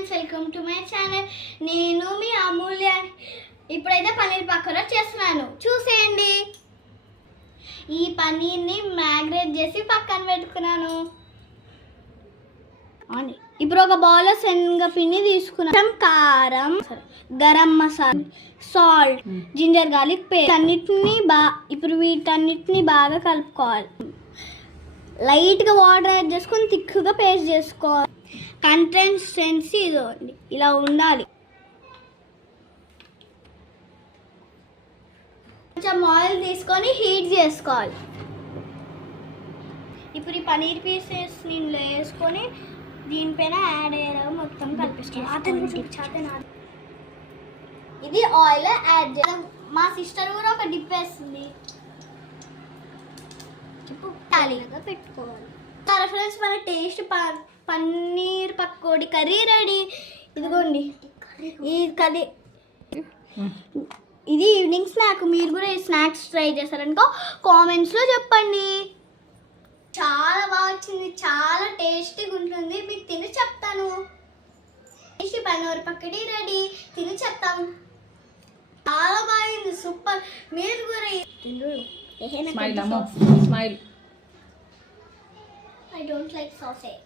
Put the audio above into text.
Friends, welcome to my channel. నేను మీ అమూల్య. ఇప్పుడైతే పన్నీర్ పకోడా చేస్తున్నాను, చూసేయండి. ఈ పన్నీర్ని మ్యాగ్రేట్ చేసి పక్కన పెట్టుకున్నాను. ఇప్పుడు ఒక బౌల్లో శనగపిండి తీసుకున్నాం, కారం, garam masala, salt, ginger garlic paste అన్నిటిని ఇప్పుడు వీటన్నిటిని బాగా కలుపుకోవాలి. లైట్గా వాటర్ యాడ్ చేసుకొని థిక్గా పేస్ట్ చేసుకోవాలి. కన్సిస్టెన్సీ ఇదండి, ఇలా ఉండాలి. కొంచెం ఆయిల్ తీసుకొని హీట్ చేసుకోవాలి. ఇప్పుడు ఈ పన్నీర్ పీసెస్ ఇందులో వేసుకొని దీనిపైన యాడ్ అయ్యేలాగా మొత్తం కలిపిస్తాం. ఇది ఆయిల్ యాడ్ చేయాలి. మా సిస్టర్ కూడా ఒక డిప్ వేస్తుంది. ఖాళీగా పెట్టుకోవాలి. ఫ్రెండ్స్, మన taste paneer pakodi curry ready. ఇదిగోండి ఈ కర్రీ. ఇది ఈవినింగ్ స్నాక్. మీరు కూడా ఈ స్నాక్స్ ట్రై చేస్తారనుకో కామెంట్స్లో చెప్పండి. చాలా బాగా వచ్చింది, చాలా టేస్టీగా ఉంటుంది. మీకు తిని చెప్తాను. టేస్టీ పన్నీర్ పకోడీ రెడీ, తిని చెప్తాం. చాలా బాగుంది, సూపర్. మీరు కూడా smile. I don't like sausage.